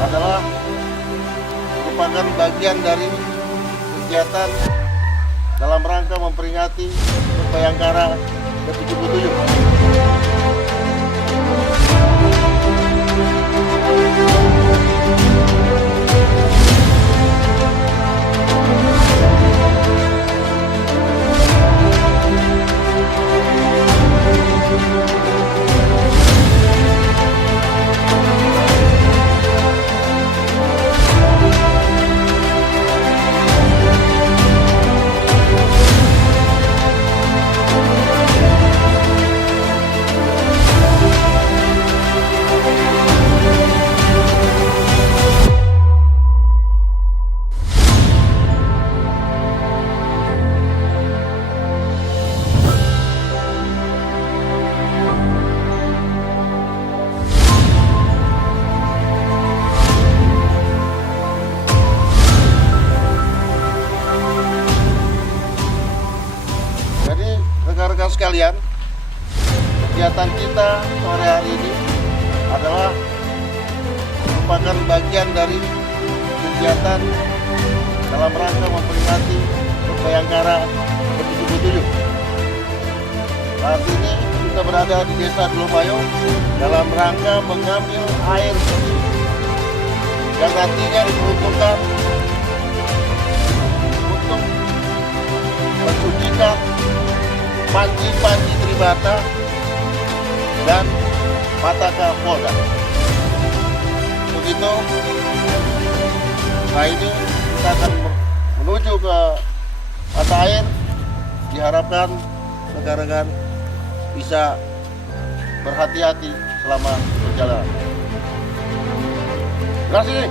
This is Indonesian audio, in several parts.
adalah merupakan bagian dari kegiatan dalam rangka memperingati HUT Bayangkara ke-77. Jadi rekan-rekan sekalian, kegiatan kita sore hari ini adalah merupakan bagian dari kegiatan dalam rangka memperingati HUT Bayangkara ke-77. Saat ini kita berada di Desa Dlomayo dalam rangka mengambil air suci yang nantinya diperuntukkan untuk mensucikan panci-panci Tribata dan Pataka Polda. Untuk itu, nah ini kita akan menuju ke mata air. Diharapkan rekan-rekan bisa berhati-hati selama perjalanan. Terima kasih.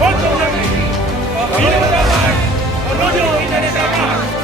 Untuk negeri, pemilu damai menuju Indonesia Emas.